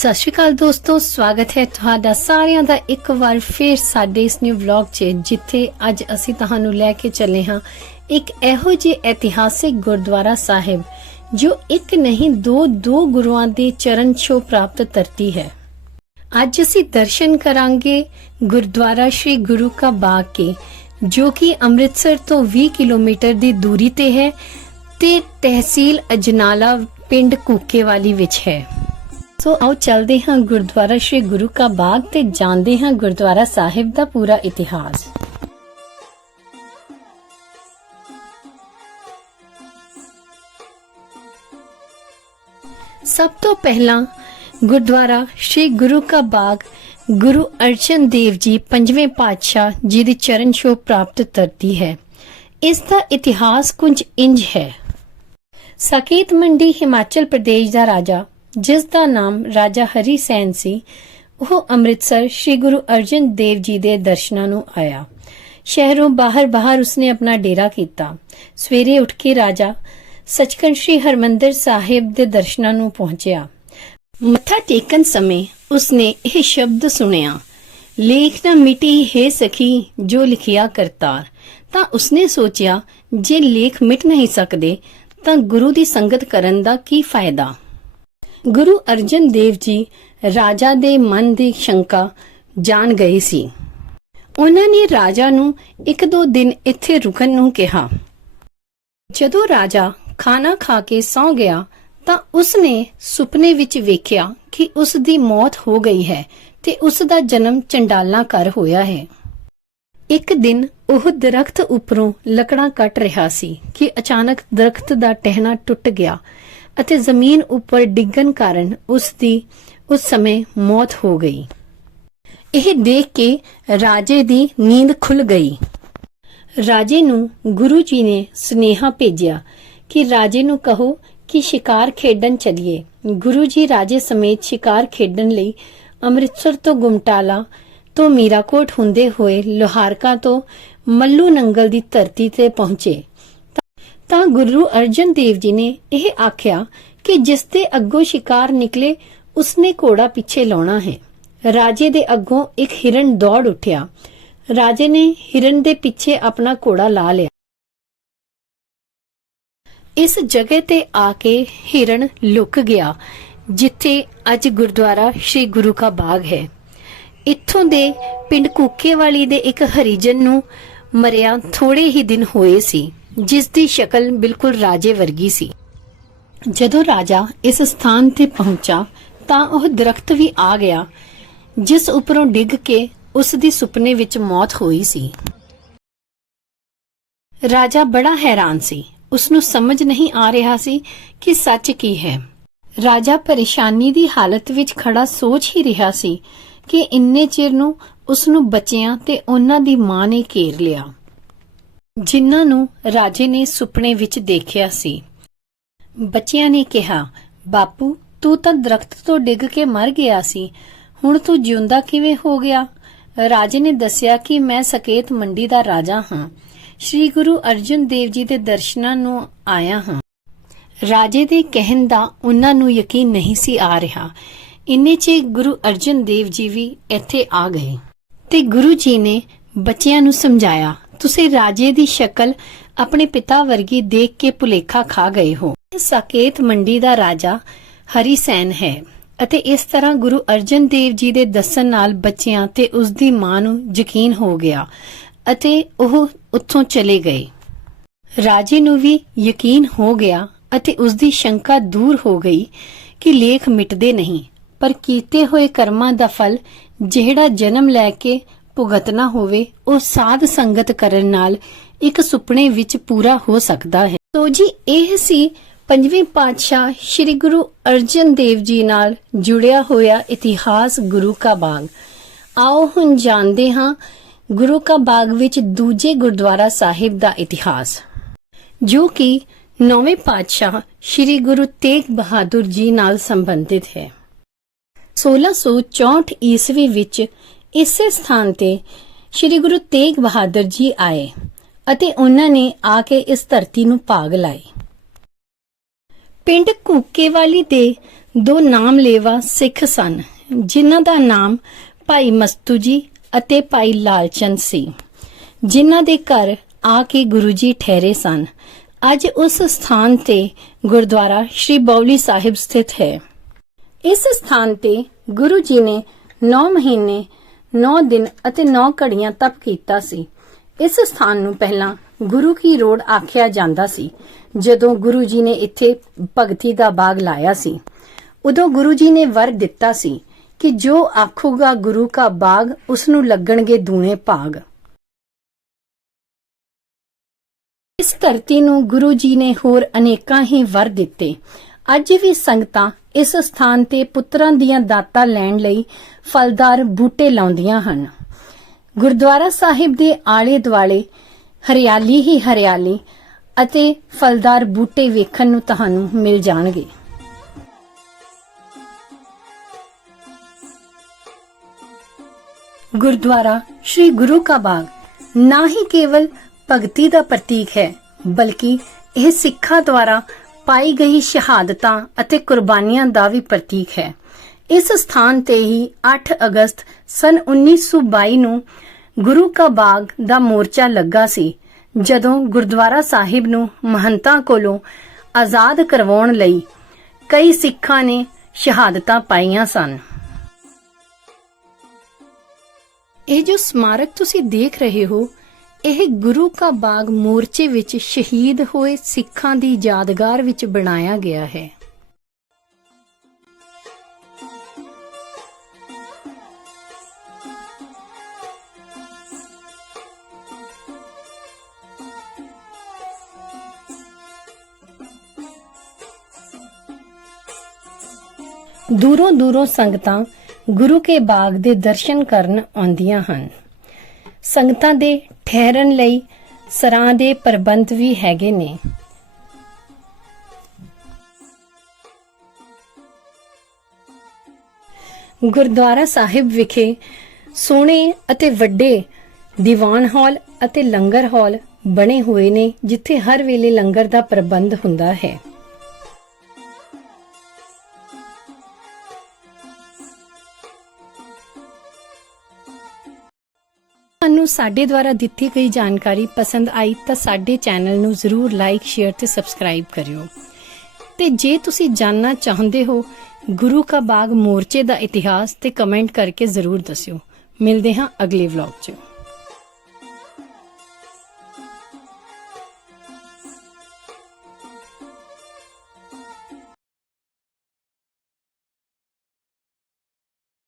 ਸਤਿ ਸ਼੍ਰੀ ਅਕਾਲ ਦੋਸਤੋ, ਸਵਾਗਤ ਹੈ ਤੁਹਾਡਾ ਸਾਰਿਆਂ ਦਾ ਇੱਕ ਵਾਰ ਫੇਰ ਸਾਡੇ ਇਸ ਨਿਊ ਵਲੌਗ 'ਚ, ਜਿੱਥੇ ਅੱਜ ਅਸੀਂ ਤੁਹਾਨੂੰ ਲੈ ਕੇ ਚੱਲੇ ਹਾਂ ਇੱਕ ਇਹੋ ਜਿਹੇ ਇਤਿਹਾਸਿਕ ਗੁਰਦੁਆਰਾ ਸਾਹਿਬ, ਜੋ ਇੱਕ ਨਹੀਂ, ਦੋ ਦੋ ਗੁਰੂਆਂ ਦੇ ਚਰਨ ਛੋਹ ਪ੍ਰਾਪਤ ਧਰਤੀ ਹੈ। ਅੱਜ ਅਸੀਂ ਦਰਸ਼ਨ ਕਰਾਂਗੇ ਗੁਰਦੁਆਰਾ ਸ਼੍ਰੀ ਗੁਰੂ ਕਾ ਬਾਗ ਕੇ, ਜੋ ਕਿ ਅੰਮ੍ਰਿਤਸਰ ਤੋਂ 20 ਕਿਲੋਮੀਟਰ ਦੀ ਦੂਰੀ ਤੇ ਹੈ ਤੇ ਤਹਿਸੀਲ ਅਜਨਾਲਾ, ਪਿੰਡ ਕੂਕੇਵਾਲੀ ਵਿੱਚ ਹੈ। ਸੋ ਆਓ ਚੱਲਦੇ ਹਾਂ ਗੁਰਦੁਆਰਾ ਸ਼੍ਰੀ ਗੁਰੂ ਕਾ ਬਾਗ ਤੇ ਜਾਣਦੇ ਹਾਂ ਗੁਰਦੁਆਰਾ ਸਾਹਿਬ ਦਾ ਪੂਰਾ ਇਤਿਹਾਸ। ਸਭ ਤੋਂ ਪਹਿਲਾਂ ਗੁਰਦੁਆਰਾ ਸ਼੍ਰੀ ਗੁਰੂ ਕਾ ਬਾਗ ਗੁਰੂ ਅਰਜਨ ਦੇਵ ਜੀ ਪੰਜਵੇਂ ਪਾਤਸ਼ਾਹ ਜੀ ਦੀ ਚਰਨ ਛੋਹ ਪ੍ਰਾਪਤ ਧਰਤੀ ਹੈ। ਇਸ ਦਾ ਇਤਿਹਾਸ ਕੁਝ ਇੰਜ ਹੈ। ਸਾਕੇਤ ਮੰਡੀ ਹਿਮਾਚਲ ਪ੍ਰਦੇਸ਼ ਦਾ ਰਾਜਾ ਜਿਸ ਦਾ ਨਾਮ ਰਾਜਾ ਹਰੀ ਸੈਨ ਸੀ, ਉਹ ਅੰਮ੍ਰਿਤਸਰ ਸ੍ਰੀ ਗੁਰੂ ਅਰਜਨ ਦੇਵ ਜੀ ਦੇ ਦਰਸ਼ਨਾਂ ਨੂੰ ਆਇਆ। ਸ਼ਹਿਰੋਂ ਬਾਹਰ ਬਾਹਰ ਉਸਨੇ ਆਪਣਾ ਡੇਰਾ ਕੀਤਾ। ਸਵੇਰੇ ਉੱਠ ਕੇ ਰਾਜਾ ਸਚਖੰਡ ਸ੍ਰੀ ਹਰਮੰਦਰ ਸਾਹਿਬ ਦੇ ਦਰਸ਼ਨਾਂ ਨੂੰ ਪਹੁੰਚਿਆ। ਮੱਥਾ ਟੇਕਣ ਸਮੇਂ ਉਸਨੇ ਇਹ ਸ਼ਬਦ ਸੁਣਿਆ, ਲੇਖ ਨਾ ਮਿਟੀ ਹੈ ਸਖੀ ਜੋ ਲਿਖਿਆ ਕਰਤਾਰ। ਤਾਂ ਉਸਨੇ ਸੋਚਿਆ, ਜੇ ਲੇਖ ਮਿਟ ਨਹੀਂ ਸਕਦੇ, ਤਾਂ ਗੁਰੂ ਦੀ ਸੰਗਤ ਕਰਨ ਦਾ ਕੀ ਫਾਇਦਾ? ਗੁਰੂ ਅਰਜਨ ਦੇਵ ਜੀ ਰਾਜਾ ਦੇ ਮਨ ਦੀ ਸ਼ੰਕਾ ਜਾਣ ਗਏ ਸੀ। ਉਹਨਾਂ ਨੇ ਰਾਜਾ ਨੂੰ ਇੱਕ ਦੋ ਦਿਨ ਇੱਥੇ ਰੁਕਣ ਨੂੰ ਕਿਹਾ। ਜਦੋਂ ਰਾਜਾ ਖਾਣਾ ਖਾ ਕੇ ਸੌਂ ਗਿਆ, ਤਾਂ ਉਸਨੇ ਸੁਪਨੇ ਵਿੱਚ ਵੇਖਿਆ ਕਿ ਉਸ ਦੀ ਮੌਤ ਹੋ ਗਈ ਹੈ ਤੇ ਉਸ ਦਾ ਜਨਮ ਚੰਡਾਲਾ ਕਰ ਹੋਇਆ ਹੈ। ਇੱਕ ਦਿਨ ਉਹ ਦਰਖਤ ਉੱਪਰੋਂ ਲੱਕੜਾਂ ਕੱਟ ਰਿਹਾ ਸੀ ਕਿ ਅਚਾਨਕ ਦਰਖਤ ਦਾ ਟਹਿਣਾ ਟੁੱਟ ਗਿਆ ਅਤੇ ਜ਼ਮੀਨ ਉੱਪਰ ਡਿੱਗਣ ਕਾਰਨ ਉਸ ਦੀ, ਉਸ ਸਮੇਂ ਮੌਤ ਹੋ ਗਈ। ਇਹ ਦੇਖ ਕੇ ਰਾਜੇ ਦੀ ਨੀਂਦ ਖੁੱਲ ਗਈ। ਰਾਜੇ ਨੂੰ ਗੁਰੂ ਜੀ ਨੇ ਸੁਨੇਹਾ ਭੇਜਿਆ ਕਿ ਰਾਜੇ ਨੂੰ ਕਹੋ ਕਿ ਸ਼ਿਕਾਰ ਖੇਡਣ ਚਲੀਏ। ਗੁਰੂ ਜੀ ਰਾਜੇ ਸਮੇਤ ਸ਼ਿਕਾਰ ਖੇਡਣ ਲਈ ਅੰਮ੍ਰਿਤਸਰ ਤੋਂ ਗੁਮਟਾਲਾ ਤੋਂ ਮੀਰਾਕੋਟ ਹੁੰਦੇ ਹੋਏ ਲੋਹਾਰਕਾ ਤੋਂ ਮੱਲੂ ਨੰਗਲ ਦੀ ਧਰਤੀ ਤੇ ਪਹੁੰਚੇ। ਤਾਂ ਗੁਰੂ ਅਰਜਨ ਦੇਵ ਜੀ ਨੇ ਇਹ ਆਖਿਆ ਕਿ ਜਿਸ ਦੇ ਅੱਗੋਂ ਸ਼ਿਕਾਰ ਨਿਕਲੇ, ਉਸਨੇ ਘੋੜਾ ਪਿੱਛੇ ਲਾਉਣਾ ਹੈ। ਰਾਜੇ ਦੇ ਅੱਗੋਂ ਇੱਕ ਹਿਰਨ ਦੌੜ ਉੱਠਿਆ। ਰਾਜੇ ਨੇ ਹਿਰਨ ਦੇ ਪਿੱਛੇ ਆਪਣਾ ਘੋੜਾ ਲਾ ਲਿਆ। ਇਸ ਜਗ੍ਹਾ ਤੇ ਆ ਕੇ ਹਿਰਨ ਲੁਕ ਗਿਆ, ਜਿੱਥੇ ਅੱਜ ਗੁਰਦੁਆਰਾ ਸ੍ਰੀ ਗੁਰੂ ਕਾ ਬਾਗ ਹੈ। ਇੱਥੋਂ ਦੇ ਪਿੰਡ ਕੂਕੇਵਾਲੀ ਦੇ ਇੱਕ ਹਰੀਜਨ ਨੂੰ ਮਰਿਆ ਥੋੜੇ ਹੀ ਦਿਨ ਹੋਏ ਸੀ। ਜਿਸ ਦੀ ਸ਼ਕਲ ਬਿਲਕੁਲ ਰਾਜੇ ਵਰਗੀ ਸੀ। ਜਦੋਂ ਰਾਜਾ ਇਸ ਸਥਾਨ ਤੇ ਪਹੁੰਚਾ, ਤਾਂ ਉਹ ਦਰਖਤ ਵੀ ਆ ਗਿਆ, ਜਿਸ ਉੱਪਰੋਂ ਡਿੱਗ ਕੇ ਉਸ ਦੀ ਸੁਪਨੇ ਵਿੱਚ ਮੌਤ ਹੋਈ ਸੀ। ਰਾਜਾ ਬੜਾ ਹੈਰਾਨ ਸੀ। ਉਸ ਨੂੰ ਸਮਝ ਨਹੀਂ ਆ ਰਿਹਾ ਸੀ ਕਿ ਸੱਚ ਕੀ ਹੈ। ਰਾਜਾ ਪਰੇਸ਼ਾਨੀ ਦੀ ਹਾਲਤ ਵਿੱਚ ਖੜਾ ਸੋਚ ਹੀ ਰਿਹਾ ਸੀ ਕਿ ਇੰਨੇ ਚਿਰ ਨੂੰ ਉਸ ਨੂੰ ਬੱਚਿਆਂ ਤੇ ਉਹਨਾਂ ਦੀ ਮਾਂ ਨੇ ਘੇਰ ਲਿਆ। ਜਿਨ੍ਹਾਂ ਨੂੰ ਰਾਜੇ ਨੇ ਸੁਪਨੇ ਵਿੱਚ ਦੇਖਿਆ ਸੀ। ਬੱਚਿਆਂ ਨੇ ਕਿਹਾ, ਬਾਪੂ, ਤੂੰ ਤਾਂ ਦਰਖਤ ਤੋਂ ਡਿੱਗ ਕੇ ਮਰ ਗਿਆ ਸੀ। ਹੁਣ ਤੂੰ ਜਿਉਂਦਾ ਕਿਵੇਂ ਹੋ ਗਿਆ? ਰਾਜੇ ਨੇ ਦੱਸਿਆ ਕਿ ਮੈਂ ਸਕੇਤ ਮੰਡੀ ਦਾ ਰਾਜਾ ਹਾਂ। ਸ੍ਰੀ ਗੁਰੂ ਅਰਜਨ ਦੇਵ ਜੀ ਦੇ ਦਰਸ਼ਨਾਂ ਨੂੰ ਆਇਆ ਹਾਂ। ਰਾਜੇ ਦੇ ਕਹਿਣ ਦਾ ਉਹਨਾਂ ਨੂੰ ਯਕੀਨ ਨਹੀਂ ਸੀ ਆ ਰਿਹਾ। ਇੰਨੇ 'ਚ ਗੁਰੂ ਅਰਜਨ ਦੇਵ ਜੀ ਵੀ ਇੱਥੇ ਆ ਗਏ। ਤੇ ਗੁਰੂ ਜੀ ਨੇ ਬੱਚਿਆਂ ਨੂੰ ਸਮਝਾਇਆ ਤੁਸੀਂ ਰਾਜੇ ਦੀ ਸ਼ਕਲ ਆਪਣੇ ਪਿਤਾ ਵਰਗੀ ਦੇਖ ਕੇ ਭੁਲੇਖਾ ਖਾ ਗਏ ਹੋ। ਸਾਕੇਤ ਮੰਡੀ ਦਾ ਰਾਜਾ ਹਰੀ ਸੈਨ ਹੈ ਅਤੇ ਇਸ ਤਰ੍ਹਾਂ ਗੁਰੂ ਅਰਜਨ ਦੇਵ ਜੀ ਦੇ ਦੱਸਣ ਨਾਲ ਬੱਚਿਆਂ ਤੇ ਉਸ ਦੀ ਮਾਂ ਨੂੰ ਯਕੀਨ ਹੋ ਗਿਆ ਅਤੇ ਉਹ ਉੱਥੋਂ ਚਲੇ ਗਏ। ਰਾਜੇ ਨੂੰ ਵੀ ਯਕੀਨ ਹੋ ਗਿਆ ਅਤੇ ਉਸ ਦੀ ਸ਼ੰਕਾ ਦੂਰ ਹੋ ਗਈ ਕਿ ਲੇਖ ਮਿਟਦੇ ਨਹੀਂ, ਪਰ ਕੀਤੇ ਹੋਏ ਕਰਮਾਂ ਦਾ ਫਲ ਜਿਹੜਾ ਜਨਮ ਲੈ ਕੇ ਭੁਗਤਣਾ ਹੋਵੇ, ਉਹ ਸਾਧ ਸੰਗਤ ਕਰਨ ਨਾਲ ਇੱਕ ਸੁਪਨੇ ਵਿੱਚ ਪੂਰਾ ਹੋ ਸਕਦਾ ਹੈ। ਤੋ ਜੀ, ਇਹ ਸੀ ਪੰਜਵੇਂ ਪਾਤਸ਼ਾਹ ਸ੍ਰੀ ਗੁਰੂ ਅਰਜਨ ਦੇਵ ਜੀ ਨਾਲ ਜੁੜਿਆ ਹੋਇਆ ਇਤਿਹਾਸ ਗੁਰੂ ਕਾ ਬਾਗ। ਆਓ ਹੁਣ ਜਾਣਦੇ ਹਾਂ ਗੁਰੂ ਕਾ ਬਾਗ ਵਿੱਚ ਦੂਜੇ ਗੁਰਦੁਆਰਾ ਸਾਹਿਬ ਦਾ ਇਤਿਹਾਸ। ਜੋ ਕਿ ਨੌਵੇਂ ਪਾਤਸ਼ਾਹ ਸ੍ਰੀ ਗੁਰੂ ਤੇਗ ਬਹਾਦਰ ਜੀ ਨਾਲ ਸੰਬੰਧਿਤ ਹੈ। 1664 ਈਸਵੀ ਵਿੱਚ ਇਸੇ ਸਥਾਨ ਤੇ ਸ੍ਰੀ ਗੁਰੂ ਤੇਗ ਬਹਾਦਰ ਜੀ ਆਏ ਅਤੇ ਉਹਨਾਂ ਨੇ ਆ ਕੇ ਇਸ ਧਰਤੀ ਨੂੰ ਭਾਗ ਲਾਏ। ਪਿੰਡ ਕੂਕੇਵਾਲੀ ਦੇ ਦੋ ਨਾਮਲੇਵਾ ਸਿੱਖ ਸਨ, ਜਿਨ੍ਹਾਂ ਦਾ ਨਾਮ ਭਾਈ ਮਸਤੂ ਜੀ ਅਤੇ ਭਾਈ ਲਾਲਚੰਦ ਸੀ, ਜਿਨ੍ਹਾਂ ਦੇ ਘਰ ਆ ਕੇ ਗੁਰੂ ਜੀ ਠਹਿਰੇ ਸਨ। ਅੱਜ ਉਸ ਸਥਾਨ ਤੇ ਗੁਰਦੁਆਰਾ ਸ਼੍ਰੀ ਬੌਲੀ ਸਾਹਿਬ ਸਥਿਤ ਹੈ। ਇਸ ਸਥਾਨ ਤੇ ਗੁਰੂ ਜੀ ਨੇ 9 ਮਹੀਨੇ 9 ਦਿਨ ਅਤੇ 9 ਘੜੀਆਂ ਤਪ ਕੀਤਾ ਸੀ। ਇਸ ਸਥਾਨ ਨੂੰ ਪਹਿਲਾਂ ਗੁਰੂ ਕੀ ਰੋਡ ਆਖਿਆ ਜਾਂਦਾ ਸੀ, ਜਦੋਂ ਗੁਰੂ ਜੀ ਨੇ ਇੱਥੇ ਭਗਤੀ ਦਾ ਬਾਗ ਲਾਇਆ ਸੀ। ਉਦੋਂ ਗੁਰੂ ਜੀ ਨੇ ਵਰ ਦਿੱਤਾ ਸੀ ਕਿ ਜੋ ਆਖੂਗਾ ਗੁਰੂ ਕਾ ਬਾਗ ਉਸ ਨੂੰ ਲੱਗਣਗੇ ਦੂਣੇ ਭਾਗ। ਇਸ ਧਰਤੀ ਨੂੰ ਗੁਰੂ ਜੀ ਨੇ ਹੋਰ ਅਨੇਕਾਂ ਹੀ ਵਰ ਦਿੱਤੇ। ਅੱਜ ਵੀ ਸੰਗਤਾਂ ਇਸ ਸਥਾਨ ਤੇ ਪੁੱਤਰਾਂ ਦੀਆਂ ਦਾਤਾਂ ਲੈਣ ਲਈ ਫਲਦਾਰ ਬੂਟੇ ਲਾਉਂਦੀਆਂ ਹਨ। ਗੁਰਦੁਆਰਾ ਸਾਹਿਬ ਦੇ ਆਲੇ ਦੁਆਲੇ ਹਰਿਆਲੀ ਹੀ ਹਰਿਆਲੀ ਅਤੇ ਫਲਦਾਰ ਬੂਟੇ ਵੇਖਣ ਨੂੰ ਤੁਹਾਨੂੰ ਮਿਲ ਜਾਣਗੇ। ਗੁਰਦੁਆਰਾ ਸ਼੍ਰੀ ਗੁਰੂ ਕਾ ਬਾਗ ਨਾ ਹੀ ਕੇਵਲ ਭਗਤੀ ਦਾ ਪ੍ਰਤੀਕ ਹੈ, ਬਲਕਿ ਇਹ ਸਿੱਖਾਂ ਦੁਆਰਾ ਪਾਈ ਗਈ ਸ਼ਹਾਦਤਾਂ ਅਤੇ ਕੁਰਬਾਨੀਆਂ ਦਾ ਵੀ ਪ੍ਰਤੀਕ ਹੈ। ਇਸ ਸਥਾਨ ਤੇ ਹੀ 8 ਅਗਸਤ ਸਨ 1922 ਨੂੰ ਗੁਰੂ ਕਾ ਬਾਗ ਦਾ ਮੋਰਚਾ ਲੱਗਾ ਸੀ, ਜਦੋਂ ਗੁਰਦੁਆਰਾ ਸਾਹਿਬ ਨੂੰ ਮਹੰਤਾਂ ਕੋਲੋਂ ਆਜ਼ਾਦ ਕਰਵਾਉਣ ਲਈ ਕਈ ਸਿੱਖਾਂ ਨੇ ਸ਼ਹਾਦਤਾਂ ਪਾਈਆਂ ਸਨ। ਇਹ ਜੋ ਸਮਾਰਕ ਤੁਸੀਂ ਦੇਖ ਰਹੇ ਹੋ ਇਹ ਗੁਰੂ ਕਾ ਬਾਗ ਮੋਰਚੇ ਵਿੱਚ ਸ਼ਹੀਦ ਹੋਏ ਸਿੱਖਾਂ ਦੀ ਯਾਦਗਾਰ ਵਿੱਚ ਬਣਾਇਆ ਗਿਆ ਹੈ। ਦੂਰੋਂ ਦੂਰੋਂ ਸੰਗਤਾਂ ਗੁਰੂ ਕੇ ਬਾਗ ਦੇ ਦਰਸ਼ਨ ਕਰਨ ਆਉਂਦੀਆਂ ਹਨ। ਸੰਗਤਾਂ ਦੇ ਠਹਿਰਨ ਲਈ ਸਰਾਂ ਦੇ ਪ੍ਰਬੰਧ ਵੀ ਹੈਗੇ ਨੇ। ਗੁਰਦੁਆਰਾ ਸਾਹਿਬ ਵਿਖੇ ਸੋਹਣੇ ਅਤੇ ਵੱਡੇ ਦੀਵਾਨ ਹਾਲ ਅਤੇ ਲੰਗਰ ਹਾਲ ਬਣੇ ਹੋਏ ਨੇ, ਜਿੱਥੇ ਹਰ ਵੇਲੇ ਲੰਗਰ ਦਾ ਪ੍ਰਬੰਧ ਹੁੰਦਾ ਹੈ। ਤੁਹਾਨੂੰ ਸਾਡੇ ਦੁਆਰਾ ਦਿੱਤੀ ਗਈ ਜਾਣਕਾਰੀ ਪਸੰਦ ਆਈ ਤਾਂ ਸਾਡੇ ਚੈਨਲ ਨੂੰ ਜ਼ਰੂਰ ਲਾਈਕ, ਸ਼ੇਅਰ ਤੇ ਸਬਸਕ੍ਰਾਈਬ ਕਰਿਓ। ਤੇ ਜੇ ਤੁਸੀਂ ਜਾਨਣਾ ਚਾਹੁੰਦੇ ਹੋ ਗੁਰੂ ਕਾ ਬਾਗ ਮੋਰਚੇ ਦਾ ਇਤਿਹਾਸ ਤੇ ਕਮੈਂਟ ਕਰਕੇ ਜ਼ਰੂਰ ਦੱਸਿਓ। ਮਿਲਦੇ ਹਾਂ ਅਗਲੇ ਵਲੌਗ 'ਚ।